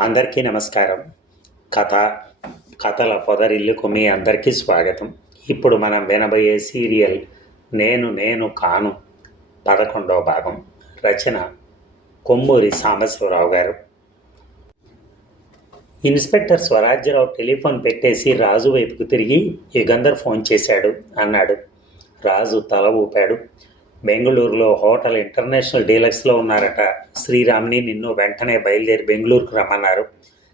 అందరికీ నమస్కారం. కథ కథల పొదరిల్లుకు మీ అందరికీ స్వాగతం. ఇప్పుడు మనం వినబోయే సీరియల్ నేను నేను కాను పదకొండవ భాగం. రచన కొమ్మూరి సాంబశివరావు గారు. ఇన్స్పెక్టర్ స్వరాజ్యరావు టెలిఫోన్ పెట్టేసి రాజు వైపుకు తిరిగి యుగంధర్ ఫోన్ చేశాడు అన్నాడు. రాజు తల ఊపాడు. బెంగళూరులో హోటల్ ఇంటర్నేషనల్ డీలక్స్లో ఉన్నారట. శ్రీరామ్ని నిన్ను వెంటనే బయలుదేరి బెంగళూరుకు రమ్మన్నారు.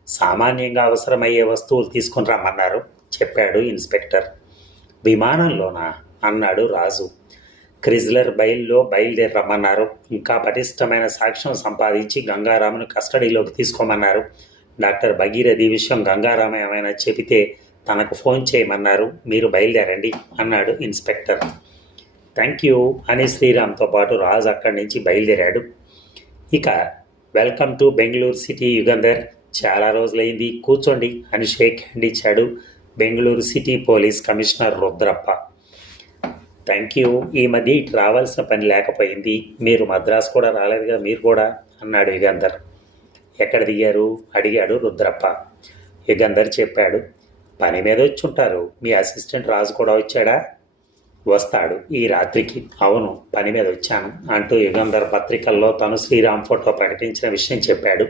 సామాన్యంగా అవసరమయ్యే వస్తువులు తీసుకుని రమ్మన్నారు చెప్పాడు ఇన్స్పెక్టర్. విమానంలోనా? అన్నాడు రాజు. క్రిజ్లర్ బయల్లో బయలుదేరి రమ్మన్నారు. ఇంకా పటిష్టమైన సాక్ష్యం సంపాదించి గంగారామును కస్టడీలోకి తీసుకోమన్నారు. డాక్టర్ భగీరథి విషయం గంగారామ ఏమైనా చెబితే తనకు ఫోన్ చేయమన్నారు. మీరు బయలుదేరండి అన్నాడు ఇన్స్పెక్టర్. థ్యాంక్ యూ అని శ్రీరామ్తో పాటు రాజు అక్కడి నుంచి బయలుదేరాడు. ఇక welcome to Bengaluru city Yugandhar. చాలా రోజులైంది కూర్చోండి అని షేక్ హ్యాండ్ ఇచ్చాడు Bengaluru city police commissioner Rudrappa. Thank you ఈ మధ్య ఇటు రావాల్సిన పని లేకపోయింది మీరు మద్రాసు కూడా రాలేదుగా మీరు కూడా అన్నాడు యుగంధర్. ఎక్కడ దిగారు? అడిగాడు రుద్రప్ప. యుగంధర్ చెప్పాడు పని మీద వచ్చి ఉంటారు మీ అసిస్టెంట్ రాజు కూడా వచ్చాడా? వస్తాడు ఈ రాత్రికి. అవును పని మీద వచ్చాను అంటూ యుగంధర్ పత్రికల్లో తను శ్రీరామ్ ఫోటో ప్రకటించిన విషయం చెప్పాడు.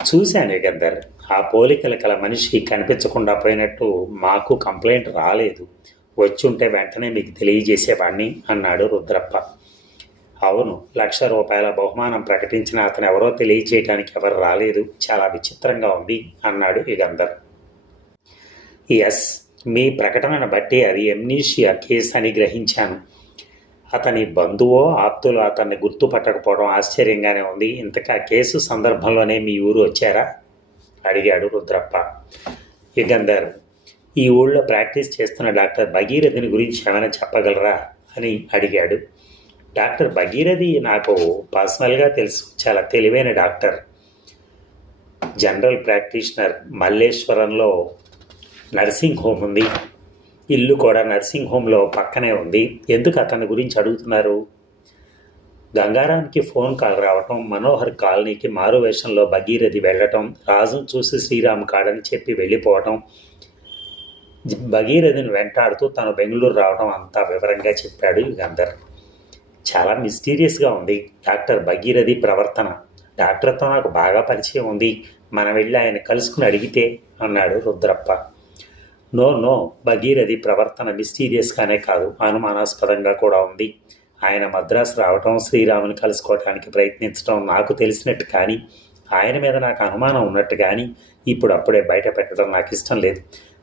చూశాను యుగంధర్ ఆ పోలికల కల మనిషి కనిపించకుండా పోయినట్టు మాకు కంప్లైంట్ రాలేదు. వచ్చుంటే వెంటనే మీకు తెలియజేసేవాడిని అన్నాడు రుద్రప్ప. అవును లక్ష రూపాయల బహుమానం ప్రకటించిన అతను ఎవరో తెలియచేయడానికి ఎవరు రాలేదు. చాలా విచిత్రంగా ఉంది అన్నాడు యుగంధర్. ఎస్ మీ ప్రకటనను బట్టి అది ఎమ్నీషియా కేసు అని గ్రహించాను. అతని బంధువో ఆప్తులు అతన్ని గుర్తుపట్టకపోవడం ఆశ్చర్యంగానే ఉంది. ఇంతకా కేసు సందర్భంలోనే మీ ఊరు వచ్చారా? అడిగాడు రుద్రప్ప. యుగంధర్ ఈ ఊళ్ళో ప్రాక్టీస్ చేస్తున్న డాక్టర్ భగీరథిని గురించి ఏమైనా చెప్పగలరా? అని అడిగాడు. డాక్టర్ భగీరథి నాకు పర్సనల్గా తెలుసు. చాలా తెలివైన డాక్టర్. జనరల్ ప్రాక్టీషనర్ మల్లేశ్వరంలో నర్సింగ్ హోమ్ ఉంది ఇల్లు కూడా నర్సింగ్ హోమ్లో పక్కనే ఉంది. ఎందుకు అతని గురించి అడుగుతున్నారు? గంగారాంకి ఫోన్ కాల్ రావటం మనోహర్ కాలనీకి మారు వేషంలో భగీరథి వెళ్ళటం రాజును చూసి శ్రీరామ్ కాడని చెప్పి వెళ్ళిపోవటం భగీరథిని వెంటాడుతూ తను బెంగళూరు రావడం అంతా వివరంగా చెప్పాడు యుగంధర్. చాలా మిస్టీరియస్గా ఉంది డాక్టర్ భగీరథి ప్రవర్తన. డాక్టర్తో నాకు బాగా పరిచయం ఉంది. మనం వెళ్ళి ఆయన కలుసుకుని అడిగితే అన్నాడు రుద్రప్ప. నో నో భగీరథి ప్రవర్తన మిస్టీరియస్గానే కాదు. అనుమానాస్పదంగా కూడా ఉంది. ఆయన మద్రాసు రావటం శ్రీరాముని కలుసుకోవటానికి ప్రయత్నించడం నాకు తెలిసినట్టు కానీ ఆయన మీద నాకు అనుమానం ఉన్నట్టు కానీ ఇప్పుడు అప్పుడే బయట పెట్టడం నాకు ఇష్టం లేదు.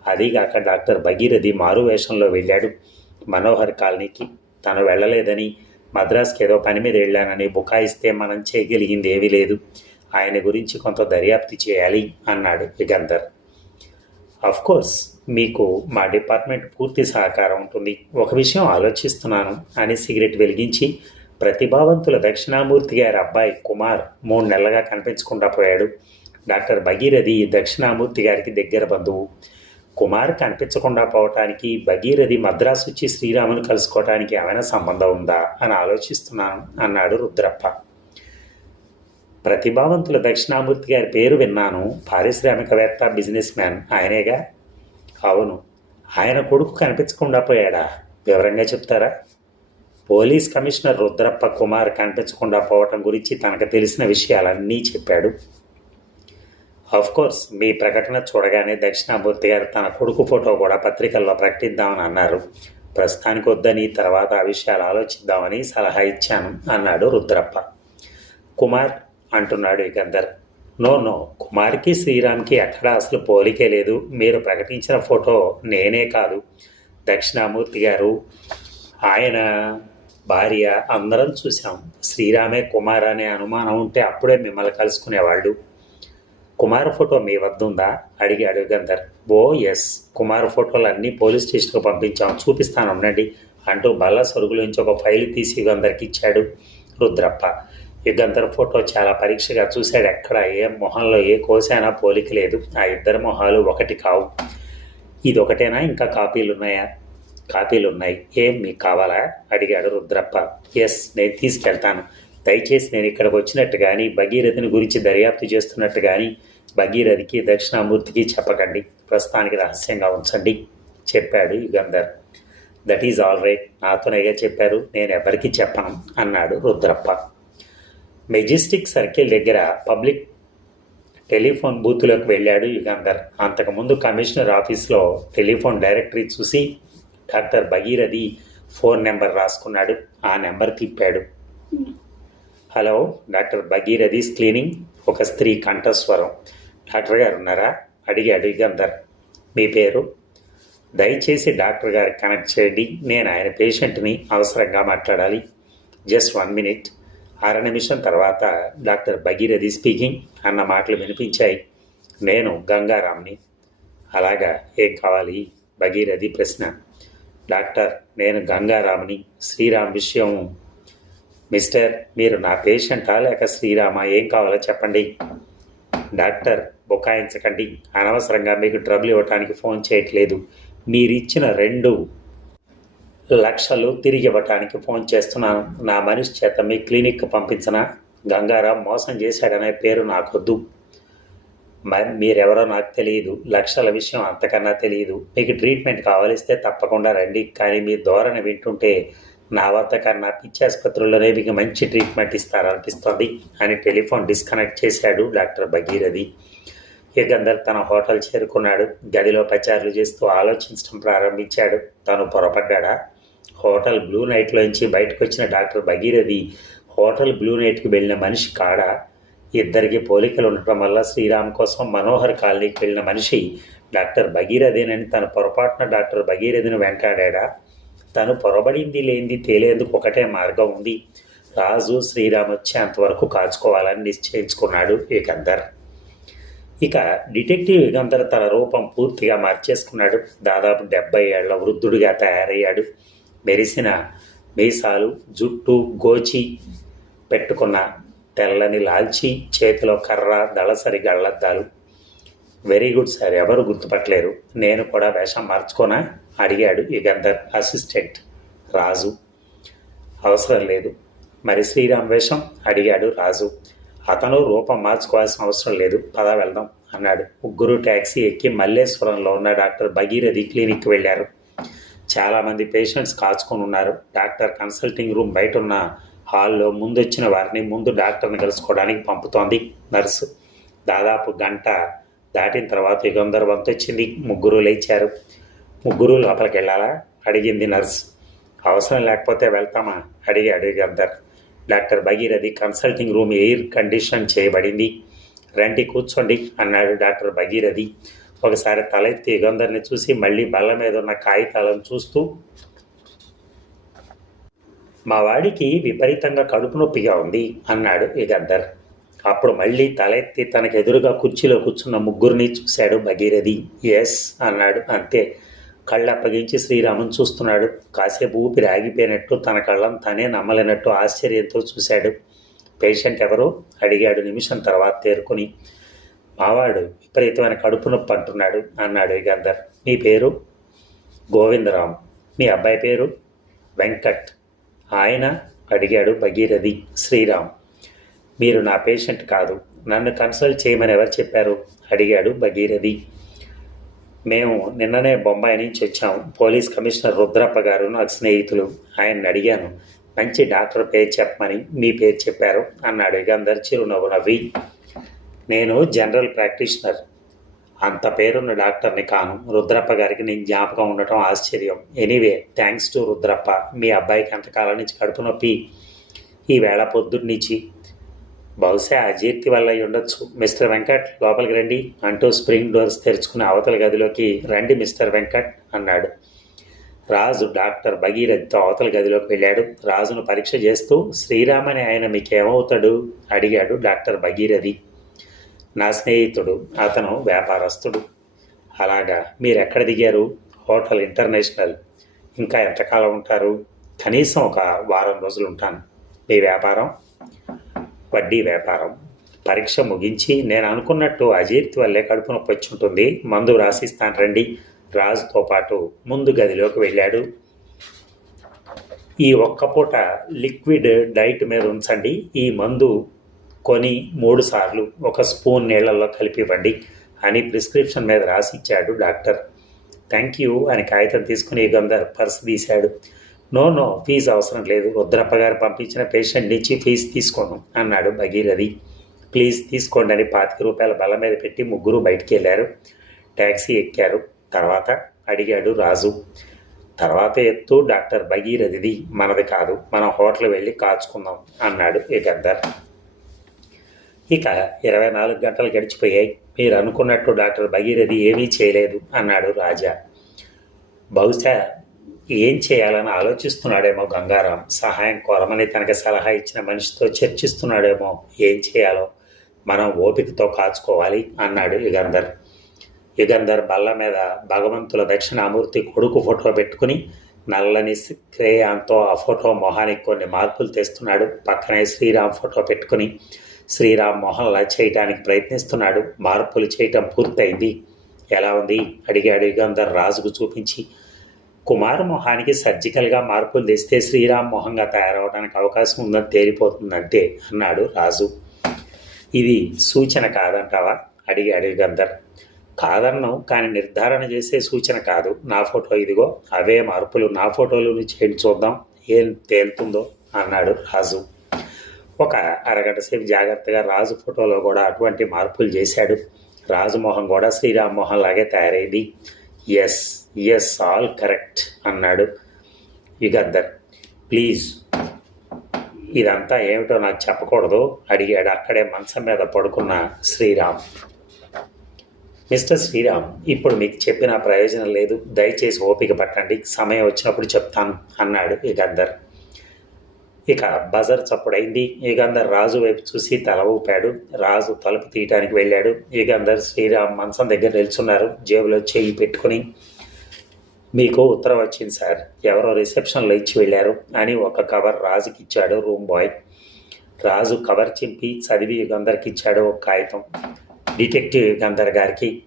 అదీగాక డాక్టర్ భగీరథి మారు వేషంలో వెళ్ళాడు. మనోహర్ కాలనీకి. తను వెళ్ళలేదని మద్రాస్కి ఏదో పని మీద వెళ్ళానని బుకాయిస్తే మనం చేయగలిగింది ఏమీ లేదు. ఆయన గురించి కొంత దర్యాప్తు చేయాలి అన్నాడు యుగంధర్ కోర్స్ మీకు మా డిపార్ట్మెంట్ పూర్తి సహకారం ఉంటుంది. ఒక విషయం ఆలోచిస్తున్నాను. అని సిగరెట్ వెలిగించి ప్రతిభావంతుల దక్షిణామూర్తి గారి అబ్బాయి కుమార్ మూడు నెలలుగా కనిపించకుండా పోయాడు. డాక్టర్ భగీరథి దక్షిణామూర్తి గారికి దగ్గర బంధువు. కుమార్ కనిపించకుండా పోవటానికి భగీరథి మద్రాసు వచ్చి శ్రీరామును కలుసుకోవటానికి ఏమైనా సంబంధం ఉందా అని ఆలోచిస్తున్నాను అన్నాడు రుద్రప్ప. ప్రతిభావంతుల దక్షిణామూర్తి గారి పేరు విన్నాను. పారిశ్రామికవేత్త బిజినెస్ మ్యాన్. ఆయనేగా? అవును. ఆయన కొడుకు కనిపించకుండా పోయాడా? వివరంగా చెప్తారా? పోలీస్ కమిషనర్ రుద్రప్ప కుమార్ కనిపించకుండా పోవటం గురించి తనకు తెలిసిన విషయాలన్నీ చెప్పాడు. కోర్స్ మీ ప్రకటన చూడగానే దక్షిణామూర్తి గారు తన కొడుకు ఫోటో కూడా పత్రికల్లో ప్రకటిద్దామని అన్నారు. ప్రస్తుతానికి వద్దని తర్వాత ఆ విషయాలు ఆలోచిద్దామని సలహా ఇచ్చాను అన్నాడు రుద్రప్ప. కుమార్ అంటున్నాడు యుగంధర్ నో నో. కుమార్కి శ్రీరామ్కి ఎక్కడా అసలు పోలికే లేదు. మీరు ప్రకటించిన ఫోటో నేనే కాదు. దక్షిణామూర్తి గారు ఆయన భార్య అందరం చూసాం శ్రీరామే కుమార్ అనే అనుమానం ఉంటే అప్పుడే మిమ్మల్ని కలుసుకునేవాళ్ళు. కుమార్ ఫోటో మీ వద్ద ఉందా అడిగాడు గంధర్ ఓ ఎస్. కుమార్ ఫోటోలు అన్నీ పోలీస్ స్టేషన్కు పంపించాం. చూపిస్తాను ఉండండి. అంటూ బల్ల సరుగులోంచి ఒక ఫైల్ తీసి యుగంధర్కి ఇచ్చాడు రుద్రప్ప. యుగంధర్ ఫోటో చాలా పరీక్షగా చూశాడు ఎక్కడ ఏ మొహంలో ఏ కోసైనా పోలిక లేదు. ఆ ఇద్దరు మొహాలు ఒకటి కావు. ఇది ఒకటేనా? ఇంకా కాపీలు ఉన్నాయా? కాపీలు ఉన్నాయి. ఏం మీకు కావాలా? అడిగాడు రుద్రప్ప. ఎస్ నేను తీసుకెళ్తాను. దయచేసి నేను ఇక్కడికి వచ్చినట్టు కానీ భగీరథిని గురించి దర్యాప్తు చేస్తున్నట్టు కానీ భగీరథికి దక్షిణామూర్తికి చెప్పకండి. ప్రస్తుతానికి రహస్యంగా ఉంచండి చెప్పాడు Yugandhar. That is all right నాతోనేగా చెప్పారు. నేను ఎవరికి చెప్పను? అన్నాడు రుద్రప్ప. మెజెస్టిక్ సర్కిల్ దగ్గర పబ్లిక్ టెలిఫోన్ బూత్లోకి వెళ్ళాడు యుగంధర్. అంతకుముందు కమిషనర్ ఆఫీస్లో టెలిఫోన్ డైరెక్టరీ చూసి డాక్టర్ భగీరథి ఫోన్ నెంబర్ రాసుకున్నాడు. ఆ నెంబర్ తిప్పాడు. హలో డాక్టర్ భగీరథి క్లీనింగ్ ఒక స్త్రీ కంఠస్వరం. డాక్టర్ గారు ఉన్నారా? అడిగాడు యుగంధర్. మీ పేరు? దయచేసి డాక్టర్ గారు కనెక్ట్ చేయండి. నేను ఆయన పేషెంట్ని అవసరంగా మాట్లాడాలి. Just one minute. అర నిమిషం తర్వాత డాక్టర్ భగీరథి స్పీకింగ్ అన్న మాటలు వినిపించాయి. నేను గంగారాంని అలాగా ఏం కావాలి? భగీరథి ప్రశ్న. డాక్టర్ నేను గంగారాంని శ్రీరామ్ విషయం. మిస్టర్ మీరు నా పేషెంటా లేక శ్రీరామ? ఏం కావాలో చెప్పండి. డాక్టర్ బుకాయించకండి. అనవసరంగా మీకు ట్రబుల్ ఇవ్వటానికి ఫోన్ చేయట్లేదు. మీరిచ్చిన రెండు లక్షలు తిరిగి ఇవ్వటానికి ఫోన్ చేస్తున్నాను నా మనిషి చేత మీ క్లినిక్కి పంపించిన గంగారాం మోసం చేశాడనే పేరు నాకొద్దు మీరెవరో నాకు తెలియదు లక్షల విషయం అంతకన్నా తెలియదు. మీకు ట్రీట్మెంట్ కావలిస్తే తప్పకుండా రండి కానీ మీ ధోరణి వింటుంటే నా వద్ద కన్నా పిచ్చి ఆసుపత్రుల్లోనే మీకు మంచి ట్రీట్మెంట్ ఇస్తారనిపిస్తోంది అని టెలిఫోన్ డిస్కనెక్ట్ చేశాడు డాక్టర్ భగీరథి. యుగంధర్ తన హోటల్ చేరుకున్నాడు గదిలో పచారులు చేస్తూ ఆలోచించడం ప్రారంభించాడు. తను పొరపడ్డా హోటల్ బ్లూ నైట్లోంచి బయటకు వచ్చిన డాక్టర్ భగీరథి హోటల్ బ్లూ నైట్కి వెళ్ళిన మనిషి కాడ ఇద్దరికి పోలికలు ఉండటం వల్ల శ్రీరామ్ కోసం మనోహర్ కాలనీకి వెళ్ళిన మనిషి డాక్టర్ భగీరథేనని తన పొరపాటున డాక్టర్ భగీరథిని వెంటాడా తను పొరబడింది లేనిది తేలేందుకు ఒకటే మార్గం ఉంది. రాజు శ్రీరామ్ వచ్చేంతవరకు కాచుకోవాలని నిశ్చయించుకున్నాడు యుగంధర్ ఇక డిటెక్టివ్ యుగంధర్ తన రూపం పూర్తిగా మార్చేసుకున్నాడు. దాదాపు డెబ్బై ఏళ్ళ వృద్ధుడిగా తయారయ్యాడు. మెరిసిన మీసాలు జుట్టు గోచి పెట్టుకున్న తెల్లని లాల్చి చేతిలో కర్ర దళసరి గళ్ళద్దాలు. వెరీ గుడ్ సార్ ఎవరు గుర్తుపట్టలేరు. నేను కూడా వేషం మార్చుకోనా? అడిగాడు యుగంధర్ అసిస్టెంట్ రాజు. అవసరం లేదు. మరి శ్రీరామ్ వేషం? అడిగాడు రాజు. అతను రూపం మార్చుకోవాల్సిన అవసరం లేదు. పద వెళ్దాం అన్నాడు. ముగ్గురు ట్యాక్సీ ఎక్కి మల్లేశ్వరంలో ఉన్న డాక్టర్ భగీరథి క్లినిక్కి వెళ్ళారు. చాలామంది పేషెంట్స్ కాచుకొని ఉన్నారు. డాక్టర్ కన్సల్టింగ్ రూమ్ బయట ఉన్న హాల్లో ముందు వచ్చిన వారిని ముందు డాక్టర్ని కలుసుకోవడానికి పంపుతోంది నర్సు. దాదాపు గంట దాటిన తర్వాత యుగంధర్ వంతు వచ్చింది ముగ్గురు లేచారు. ముగ్గురు లోపలికి వెళ్ళాలా? అడిగింది నర్స్. అవసరం లేకపోతే వెళ్తామా? అడిగాడు Yugandhar doctor Bhagirathi consulting room air condition చేయబడింది. రండి కూర్చోండి అన్నాడు డాక్టర్ భగీరథి. ఒకసారి తలెత్తి యుగంధర్ని చూసి మళ్ళీ బల్ల మీద ఉన్న కాగితాలను చూస్తూ మా వాడికి విపరీతంగా కడుపు నొప్పిగా ఉంది అన్నాడు యుగంధర్ అప్పుడు మళ్ళీ తలెత్తి తనకు ఎదురుగా కుర్చీలో కూర్చున్న ముగ్గురిని చూశాడు భగీరథి. ఎస్ అన్నాడు. అంతే. కళ్ళు అప్పగించి శ్రీరాముని చూస్తున్నాడు. కాసేపు ఊపిరి ఆగిపోయినట్టు తన కళ్ళను తనే నమ్మలేనట్టు ఆశ్చర్యంతో చూశాడు. పేషెంట్ ఎవరు? అడిగాడు నిమిషం తర్వాత తేరుకొని. మావాడు విపరీతమైన కడుపు నొప్పి అంటున్నాడు అన్నాడు యుగంధర్ మీ పేరు? గోవిందరామ్. మీ అబ్బాయి పేరు? వెంకట్. ఆయన అడిగాడు భగీరథి శ్రీరామ్. మీరు నా పేషెంట్ కాదు నన్ను కన్సల్ట్ చేయమని ఎవరు చెప్పారు? అడిగాడు భగీరథి. మేము నిన్ననే బొంబాయి నుంచి వచ్చాము పోలీస్ కమిషనర్ రుద్రప్ప గారు నాకు స్నేహితులు. ఆయన్ని అడిగాను. మంచి డాక్టర్ పేరు చెప్పమని మీ పేరు చెప్పారు అన్నాడు యుగంధర్ చిరునవ్వు నవ్వి. నేను జనరల్ ప్రాక్టీషనర్. అంత పేరున్న డాక్టర్ని కాను. రుద్రప్ప గారికి నేను జ్ఞాపకం ఉండటం ఆశ్చర్యం. Anyway thanks to Rudrappa. మీ అబ్బాయికి అంతకాలం నుంచి కడుపు నొప్పి. ఈ వేళ పొద్దున్నుంచి బహుశా అజీర్తి వల్ల ఉండొచ్చు. మిస్టర్ వెంకట్ లోపలికి రండి. అంటూ స్ప్రింగ్ డోర్స్ తెరుచుకుని అవతల గదిలోకి రండి మిస్టర్ వెంకట్ అన్నాడు. రాజు డాక్టర్ భగీరథ్తో అవతల గదిలోకి వెళ్ళాడు. రాజును పరీక్ష చేస్తూ శ్రీరామని ఆయన మీకేమవుతాడు? అడిగాడు డాక్టర్ భగీరథి. నా స్నేహితుడు అతను వ్యాపారస్తుడు. అలాగా మీరు ఎక్కడ దిగారు? Hotel international. ఇంకా ఎంతకాలం ఉంటారు? కనీసం ఒక వారం రోజులు ఉంటాను. మీ వ్యాపారం? వడ్డీ వ్యాపారం. పరీక్ష ముగించి నేను అనుకున్నట్టు అజీర్తి వల్లే కడుపు నొప్పి వచ్చి ఉంటుంది. మందు రాసిస్తాను రండి. రాజుతో పాటు ముందు గదిలోకి వెళ్ళాడు. ఈ ఒక్క పూట లిక్విడ్ డైట్ మీద ఉంచండి. ఈ మందు కొని మూడుసార్లు ఒక స్పూన్ నీళ్ళల్లో కలిపివ్వండి అని ప్రిస్క్రిప్షన్ మీద రాసి ఇచ్చాడు డాక్టర్. థ్యాంక్ యూ అని కాగితం తీసుకుని యుగంధర్ పర్స్ తీశాడు. నో నో ఫీజు అవసరం లేదు. రుద్రప్ప గారు పంపించిన పేషెంట్ నుంచి ఫీజు తీసుకోను అన్నాడు భగీరథి. ప్లీజ్ తీసుకోండి అని పాతిక రూపాయల బల మీద పెట్టి ముగ్గురు బయటికి వెళ్ళారు ట్యాక్సీ ఎక్కారు. తర్వాత అడిగాడు రాజు. తర్వాత ఎత్తు డాక్టర్ భగీరథిది. మనది కాదు. మనం హోటల్ వెళ్ళి కాచుకుందాం అన్నాడు యుగంధర్ ఇక ఇరవై నాలుగు గంటలు గడిచిపోయాయి. మీరు అనుకున్నట్టు డాక్టర్ భగీరథి ఏమీ చేయలేదు అన్నాడు రాజా. బహుశా ఏం చేయాలని ఆలోచిస్తున్నాడేమో గంగారాం. సహాయం కోరమని తనకి సలహా ఇచ్చిన మనిషితో చర్చిస్తున్నాడేమో. ఏం చేయాలో మనం ఓపికతో కాచుకోవాలి అన్నాడు యుగంధర్. యుగంధర్ బల్ల మీద భగవంతుల దక్షిణామూర్తి కొడుకు ఫోటో పెట్టుకుని నల్లని క్రేయాంతో ఆ ఫోటో మొహానికి కొన్ని మార్పులు తెస్తున్నాడు. పక్కనే శ్రీరామ్ ఫోటో పెట్టుకుని శ్రీరామ్ మోహన్లా చేయటానికి ప్రయత్నిస్తున్నాడు. మార్పులు చేయటం పూర్తయింది. ఎలా ఉంది? అడిగాడు యుగంధర్ రాజుకు చూపించి కుమార్ మొహానికి సర్జికల్గా మార్పులు తెస్తే శ్రీరామ్ మొహంగా తయారవడానికి అవకాశం ఉందని తేలిపోతుందంటే అన్నాడు రాజు. ఇది సూచన కాదంటావా? అడిగాడు యుగంధర్ కాదన్ను కానీ నిర్ధారణ చేసే సూచన కాదు. నా ఫోటో ఇదిగో అవే మార్పులు. నా ఫోటోలు చేయండి చూద్దాం. ఏం తేలుతుందో అన్నాడు రాజు. ఒక అరగంట సేపు జాగ్రత్తగా రాజు ఫోటోలో కూడా అటువంటి మార్పులు చేశాడు. రాజమోహన్ కూడా శ్రీరామ్ మొహం లాగే తయారైంది. ఎస్ ఎస్ ఆల్ కరెక్ట్ అన్నాడు యుగంధర్. ప్లీజ్ ఇదంతా ఏమిటో నాకు చెప్పకూడదు. అడిగాడు అక్కడే మంచం మీద పడుకున్న శ్రీరామ్. మిస్టర్ శ్రీరామ్ ఇప్పుడు మీకు చెప్పిన ప్రయోజనం లేదు. దయచేసి ఓపిక పట్టండి. సమయం వచ్చినప్పుడు చెప్తాను అన్నాడు యుగంధర్. ఇక బజర్ చప్పుడైంది. యుగంధర్ రాజు వైపు చూసి తల ఊపాడు. రాజు తలుపు తీయటానికి వెళ్ళాడు. యుగంధర్ శ్రీరామ్ మంచం దగ్గర నిల్చున్నారు. జేబులో చేయి పెట్టుకుని మీకు ఉత్తరం వచ్చింది సార్. ఎవరో రిసెప్షన్లో ఇచ్చి వెళ్ళారు అని ఒక కవర్ రాజుకి ఇచ్చాడు రూమ్ బాయ్. రాజు కవర్ చింపి చదివి యుగంధర్కి ఇచ్చాడు ఒక కాగితం. డిటెక్టివ్ యుగంధర్ గారికి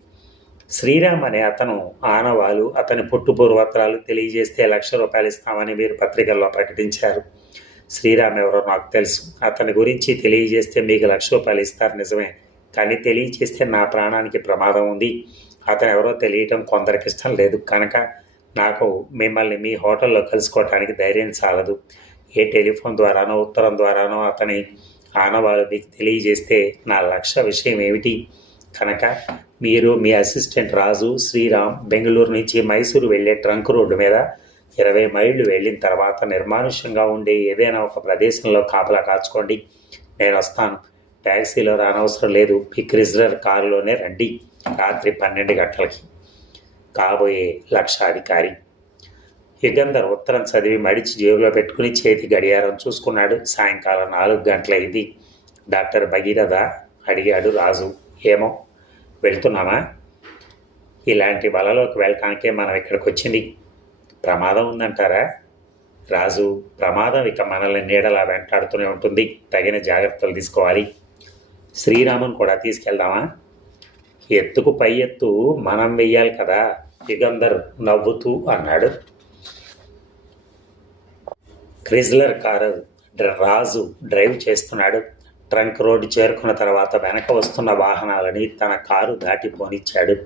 శ్రీరామ్ అనే అతను ఆనవాలు అతని పుట్టు పూర్వత్రాలు తెలియజేస్తే లక్ష రూపాయలు ఇస్తామని మీరు పత్రికల్లో ప్రకటించారు. శ్రీరామ్ ఎవరో నాకు తెలుసు. అతని గురించి తెలియజేస్తే మీకు లక్ష రూపాయలు ఇస్తారు నిజమే. కానీ తెలియజేస్తే నా ప్రాణానికి ప్రమాదం ఉంది. అతను ఎవరో తెలియటం కొందరికి ఇష్టం లేదు. కనుక నాకు మిమ్మల్ని మీ హోటల్లో కలుసుకోవటానికి ధైర్యం చాలదు. ఏ టెలిఫోన్ ద్వారానో ఉత్తరం ద్వారానో అతని ఆనవాళ్ళు మీకు తెలియజేస్తే నా లక్ష్య విషయం ఏమిటి? కనుక మీరు మీ అసిస్టెంట్ రాజు శ్రీరామ్ బెంగళూరు నుంచి మైసూరు వెళ్ళే ట్రంక్ రోడ్డు మీద ఇరవై మైళ్ళు వెళ్ళిన తర్వాత నిర్మానుష్యంగా ఉండే ఏదైనా ఒక ప్రదేశంలో కాపలా కాచుకోండి. నేను వస్తాను. ట్యాక్సీలో రానవసరం లేదు. మీ క్రిజ్లర్ కారులోనే రండి. రాత్రి పన్నెండు గంటలకి. కాబోయే లక్షాధికారి. యుగంధర్ ఉత్తరం చదివి మడిచి జేబులో పెట్టుకుని చేతి గడియారం చూసుకున్నాడు. సాయంకాలం నాలుగు గంటలైంది. డాక్టర్ భగీరథ అడిగాడు రాజు. ఏమో? వెళ్తున్నామా? ఇలాంటి వలలోకి వెళ్ళటానికే మనం ఇక్కడికి వచ్చింది. ప్రమాదం ఉందంటారా? రాజు ప్రమాదం ఇక మనల్ని నీడలా వెంటాడుతూనే ఉంటుంది. తగిన జాగ్రత్తలు తీసుకోవాలి. శ్రీరామును కూడా తీసుకెళ్దామా? ఎత్తుకు పై ఎత్తు మనం వెయ్యాలి కదా. యుగంధర్ నవ్వుతూ అన్నాడు. క్రిజ్లర్ కారు రాజు డ్రైవ్ చేస్తున్నాడు. ట్రంక్ రోడ్డు చేరుకున్న తర్వాత వెనక వస్తున్న వాహనాలని తన కారు దాటి పోనిచ్చాడు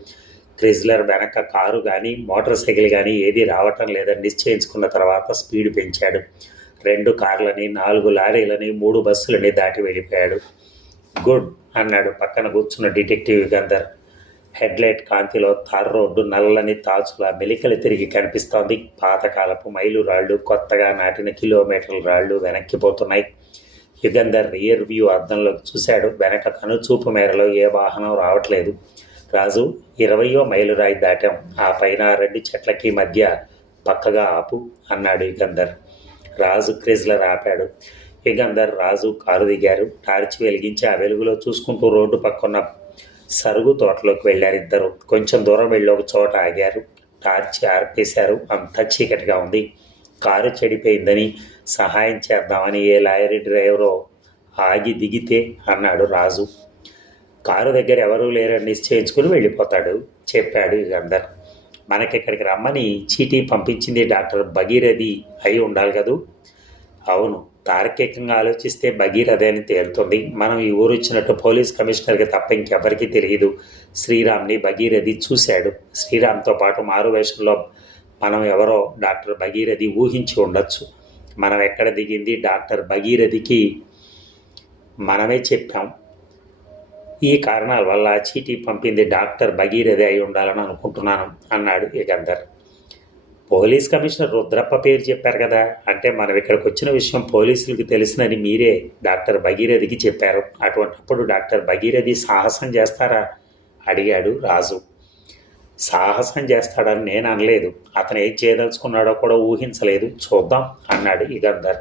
క్రిజ్లర్ వెనక కారు కానీ మోటార్ సైకిల్ కానీ ఏది రావటం లేదని నిశ్చయించుకున్న తర్వాత స్పీడ్ పెంచాడు. రెండు కార్లని నాలుగు లారీలని మూడు బస్సులని దాటి వెళ్ళిపోయాడు. గుడ్ అన్నాడు పక్కన కూర్చున్న డిటెక్టివ్ యుగంధర్ హెడ్లైట్ కాంతిలో తార్ రోడ్డు నల్లని తాచుల మెలికలు తిరిగి కనిపిస్తోంది. పాతకాలపు మైలు రాళ్ళు కొత్తగా నాటిన కిలోమీటర్ల రాళ్ళు వెనక్కిపోతున్నాయి యుగంధర్ రియర్ వ్యూ అద్దంలోకి చూశాడు. వెనక కనుచూపు మేరలో ఏ వాహనం రావట్లేదు. రాజు ఇరవయో మైలురాయి దాటాం. ఆ పైన రెండు చెట్లకి మధ్య పక్కగా ఆపు అన్నాడు యుగంధర్ రాజు క్రిజ్లర్ ఆపాడు. యుగంధర్ రాజు కారు దిగారు. టార్చ్ వెలిగించి ఆ వెలుగులో చూసుకుంటూ రోడ్డు పక్కన సరుగు తోటలోకి వెళ్ళారు ఇద్దరు. కొంచెం దూరం వెళ్ళి ఒక చోట ఆగారు. టార్చ్ ఆర్పేశారు. అంతా చీకటిగా ఉంది. కారు చెడిపోయిందని సహాయం చేద్దామని ఏ లాయరీ డ్రైవరో ఆగి దిగితే అన్నాడు రాజు. కారు దగ్గర ఎవరూ లేరని నిశ్చయించుకుని వెళ్ళిపోతాడు చెప్పాడు యుగంధర్ మనకి ఇక్కడికి రమ్మని చీటీ పంపించింది డాక్టర్ భగీరథి అయి ఉండాలి కదూ? అవును తార్కికంగా ఆలోచిస్తే భగీరథి అని తేలుతుంది. మనం ఈ ఊరు వచ్చినట్టు పోలీస్ కమిషనర్కి తప్ప ఇంకెవరికీ తెలియదు. శ్రీరామ్ని భగీరథి చూశాడు. శ్రీరామ్తో పాటు మారు వేషంలో మనం ఎవరో డాక్టర్ భగీరథి ఊహించి ఉండొచ్చు. మనం ఎక్కడ దిగింది? డాక్టర్ భగీరథికి మనమే చెప్పాం. ఈ కారణాల వల్ల చీటీ పంపింది డాక్టర్ భగీరథి అయి ఉండాలని అనుకుంటున్నాను అన్నాడు యుగంధర్ పోలీస్ కమిషనర్ రుద్రప్ప పేరు చెప్పారు కదా అంటే మనం ఇక్కడికి వచ్చిన విషయం పోలీసులకు తెలిసినని మీరే డాక్టర్ భగీరథికి చెప్పారు. అటువంటిప్పుడు డాక్టర్ భగీరథి సాహసం చేస్తారా? అడిగాడు రాజు. సాహసం చేస్తాడని నేను అనలేదు అతను ఏం చేయదలుచుకున్నాడో కూడా ఊహించలేదు. చూద్దాం అన్నాడు యుగంధర్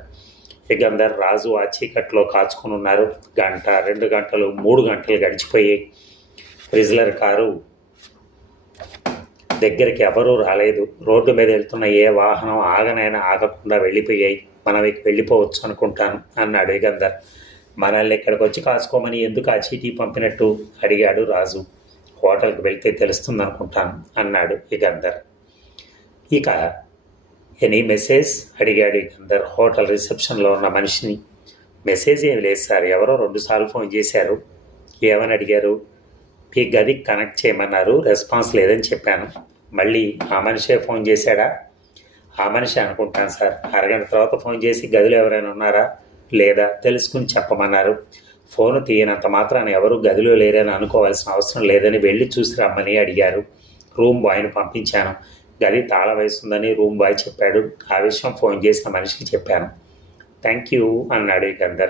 యుగంధర్ రాజు ఆ చీకట్లో కాచుకుని ఉన్నారు. గంట రెండు గంటలు మూడు గంటలు గడిచిపోయాయి. రిజ్లర్ కారు దగ్గరికి ఎవరూ రాలేదు. రోడ్డు మీద వెళ్తున్న ఏ వాహనం ఆగనైనా ఆగకుండా వెళ్ళిపోయాయి. మనం ఇక వెళ్ళిపోవచ్చు అనుకుంటాను అన్నాడు యుగంధర్ మనల్ని ఇక్కడికి వచ్చి కాచుకోమని ఎందుకు ఆ చీటీ పంపినట్టు అడిగాడు రాజు. హోటల్కి వెళ్తే తెలుస్తుంది అనుకుంటాను అన్నాడు యుగంధర్ ఇక ఎనీ మెసేజ్ అడిగాడు అందరు హోటల్ రిసెప్షన్లో ఉన్న మనిషిని. మెసేజ్ ఏమి లేదు సార్ ఎవరో రెండుసార్లు ఫోన్ చేశారు. ఏమని అడిగారు? మీ గదికి కనెక్ట్ చేయమన్నారు రెస్పాన్స్ లేదని చెప్పాను. మళ్ళీ ఆ మనిషే ఫోన్ చేశాడా? ఆ మనిషి అనుకుంటాను సార్ అరగంట తర్వాత ఫోన్ చేసి గదిలో ఎవరైనా ఉన్నారా? లేదా తెలుసుకుని చెప్పమన్నారు. ఫోన్ తీయనంత మాత్రాన ఎవరు గదిలో లేరని అనుకోవాల్సిన అవసరం లేదని వెళ్ళి చూసి రమ్మని అడిగారు. రూమ్ బాయ్ని పంపించాను. గది తాళ వేస్తుందని రూమ్ బాయ్ చెప్పాడు. ఆ విషయం ఫోన్ చేసిన మనిషికి చెప్పాను. థ్యాంక్ యూ అన్నాడు యుగంధర్.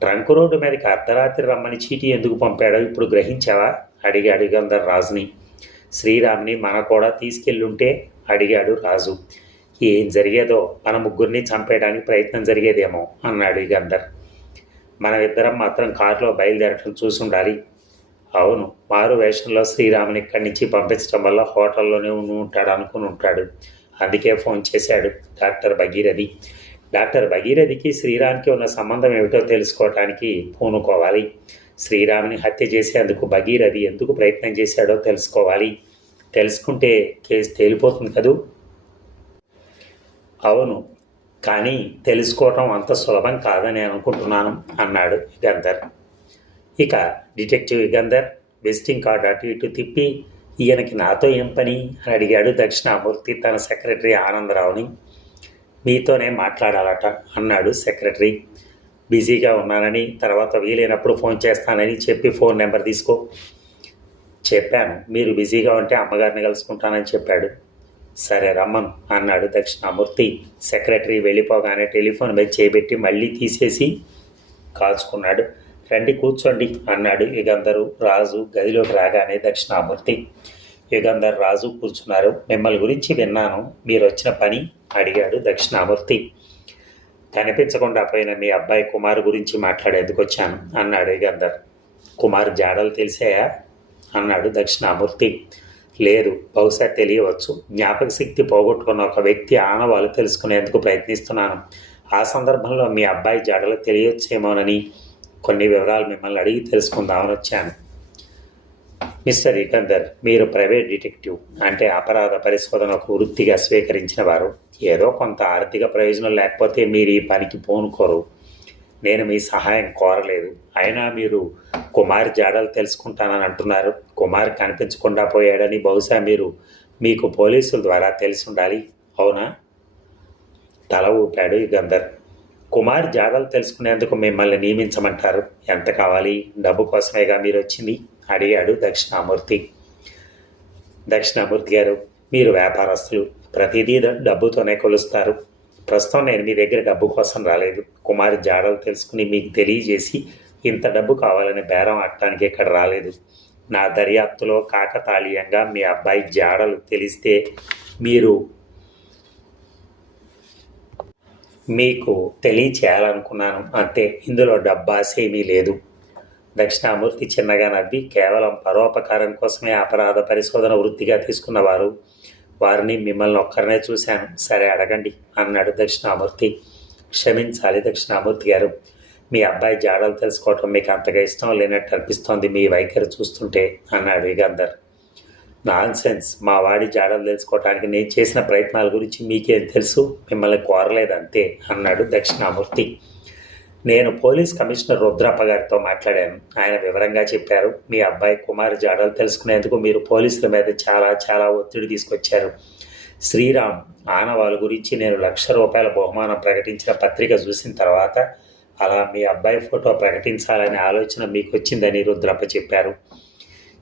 ట్రంక్ రోడ్డు మీదకి అర్ధరాత్రి రమ్మని చీటీ ఎందుకు పంపాడో ఇప్పుడు గ్రహించావా? అడిగాడు యుగంధర్ రాజుని. శ్రీరామ్ని మన కూడా తీసుకెళ్ళుంటే అడిగాడు రాజు. ఏం జరిగేదో మన ముగ్గురిని చంపేయడానికి ప్రయత్నం జరిగేదేమో అన్నాడు యుగంధర్. మనమిద్దరం మాత్రం కారులో బయలుదేరటం చూసుండాలి. అవును. మారు వేషంలో శ్రీరాముని ఇక్కడి నుంచి పంపించడం వల్ల హోటల్లోనే ఉండి ఉంటాడు అనుకుని ఉంటాడు. అందుకే ఫోన్ చేశాడు డాక్టర్ భగీరథి. డాక్టర్ భగీరథికి శ్రీరామ్కి ఉన్న సంబంధం ఏమిటో తెలుసుకోవటానికి పూనుకోవాలి. శ్రీరాముని హత్య చేసేందుకు భగీరథి ఎందుకు ప్రయత్నం చేశాడో తెలుసుకోవాలి. తెలుసుకుంటే కేసు తేలిపోతుంది కదూ? అవును. కానీ తెలుసుకోవటం అంత సులభం కాదని అనుకుంటున్నాను అన్నాడు గంధర్. ఇక డిటెక్టివ్ యుగంధర్ విజిటింగ్ కార్డ్ అటు ఇటు తిప్పి ఈయనకి నాతో ఏం పని? అని అడిగాడు దక్షిణామూర్తి తన సెక్రటరీ ఆనందరావుని. మీతోనే మాట్లాడాలట అన్నాడు సెక్రటరీ. బిజీగా ఉన్నానని తర్వాత వీలైనప్పుడు ఫోన్ చేస్తానని చెప్పి ఫోన్ నెంబర్ తీసుకో. చెప్పాను మీరు బిజీగా ఉంటే అమ్మగారిని కలుసుకుంటానని చెప్పాడు. సరే రమ్మను అన్నాడు దక్షిణామూర్తి. సెక్రటరీ వెళ్ళిపోగానే టెలిఫోన్ మీద చేపెట్టి మళ్ళీ తీసేసి కాల్చుకున్నాడు. రండి కూర్చోండి అన్నాడు యుగంధరు రాజు గదిలోకి రాగానే దక్షిణామూర్తి. యుగంధర్ రాజు కూర్చున్నారు. మిమ్మల్ని గురించి విన్నాను. మీరు వచ్చిన పని అడిగాడు దక్షిణామూర్తి. కనిపించకుండా పోయిన మీ అబ్బాయి కుమార్ గురించి మాట్లాడేందుకు వచ్చాను అన్నాడు యుగంధర్. కుమార్ జాడలు తెలిసాయా? అన్నాడు దక్షిణామూర్తి. లేదు బహుశా తెలియవచ్చు. జ్ఞాపక శక్తి పోగొట్టుకున్న ఒక వ్యక్తి ఆనవాళ్ళు తెలుసుకునేందుకు ప్రయత్నిస్తున్నాను. ఆ సందర్భంలో మీ అబ్బాయి జాడలు తెలియొచ్చేమోనని కొన్ని వివరాలు మిమ్మల్ని అడిగి తెలుసుకుందామని వచ్చాను. మిస్టర్ యుగంధర్ మీరు ప్రైవేట్ డిటెక్టివ్ అంటే అపరాధ పరిశోధనకు వృత్తిగా స్వీకరించిన వారు ఏదో కొంత ఆర్థిక ప్రయోజనం లేకపోతే మీరు ఈ పనికి పోనుకోరు. నేను మీ సహాయం కోరలేదు. అయినా మీరు కుమార్ జాడలు తెలుసుకుంటానని అంటున్నారు. కుమార్ కనిపించకుండా పోయాడని బహుశా మీరు మీకు పోలీసుల ద్వారా తెలిసి ఉండాలి. అవునా? తల ఊపాడు యుగంధర్ కుమార్ జాడలు తెలుసుకునేందుకు మిమ్మల్ని నియమించమంటారు. ఎంత కావాలి? డబ్బు కోసమేగా మీరు వచ్చింది అడిగాడు దక్షిణామూర్తి. దక్షిణామూర్తి గారు మీరు వ్యాపారస్తులు. ప్రతిదీ డబ్బుతోనే కొలుస్తారు. ప్రస్తుతం నేను మీ దగ్గర డబ్బు కోసం రాలేదు. కుమార్ జాడలు తెలుసుకుని మీకు తెలియజేసి ఇంత డబ్బు కావాలని బేరం ఆడటానికి ఇక్కడ రాలేదు. నా దర్యాప్తులో కాకతాళీయంగా మీ అబ్బాయి జాడలు తెలిస్తే మీరు మీకు తెలియచేయాలనుకున్నాను అంతే ఇందులో డబ్బాస్ ఏమీ లేదు. దక్షిణామూర్తి చిన్నగా నవ్వి కేవలం పరోపకారం కోసమే అపరాధ పరిశోధన వృత్తిగా తీసుకున్నవారు. వారిని మిమ్మల్ని ఒక్కరినే చూశాను. సరే అడగండి అన్నాడు దక్షిణామూర్తి. క్షమించాలి దక్షిణామూర్తి గారు. మీ అబ్బాయి జాడలు తెలుసుకోవటం మీకు అంతగా ఇష్టం లేనట్టు అనిపిస్తోంది. మీ వైఖరి చూస్తుంటే అన్నాడు యుగంధర్ నాన్ సెన్స్ మా వాడి జాడలు తెలుసుకోవడానికి నేను చేసిన ప్రయత్నాల గురించి మీకేం తెలుసు? మిమ్మల్ని కోరలేదు అంతే అన్నాడు దక్షిణామూర్తి. నేను పోలీస్ కమిషనర్ రుద్రప్ప గారితో మాట్లాడాను. ఆయన వివరంగా చెప్పారు. మీ అబ్బాయి కుమార్ జాడలు తెలుసుకునేందుకు మీరు పోలీసుల మీద చాలా చాలా ఒత్తిడి తీసుకొచ్చారు. శ్రీరామ్ ఆనవాళ్ళ గురించి నేను లక్ష రూపాయల బహుమానం ప్రకటించిన పత్రిక చూసిన తర్వాత అలా మీ అబ్బాయి ఫోటో ప్రకటించాలనే ఆలోచన మీకు వచ్చిందని రుద్రప్ప చెప్పారు.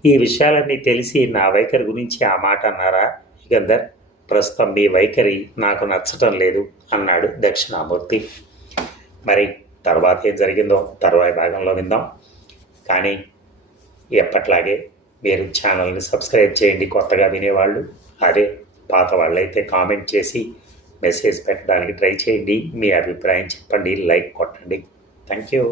ఈ విషయాలన్నీ తెలిసి నా వైఖరి గురించి ఆ మాట అన్నారా? యుగంధర్ ప్రస్తుతం మీ వైఖరి నాకు నచ్చటం లేదు అన్నాడు దక్షిణామూర్తి. మరి తర్వాత ఏం జరిగిందో తర్వాయి భాగంలో విందాం. కానీ ఎప్పట్లాగే మీరు ఛానల్ని సబ్స్క్రైబ్ చేయండి కొత్తగా వినేవాళ్ళు. అదే పాత వాళ్ళైతే కామెంట్ చేసి మెసేజ్ పెట్టడానికి ట్రై చేయండి. మీ అభిప్రాయం చెప్పండి లైక్ కొట్టండి. Thank you.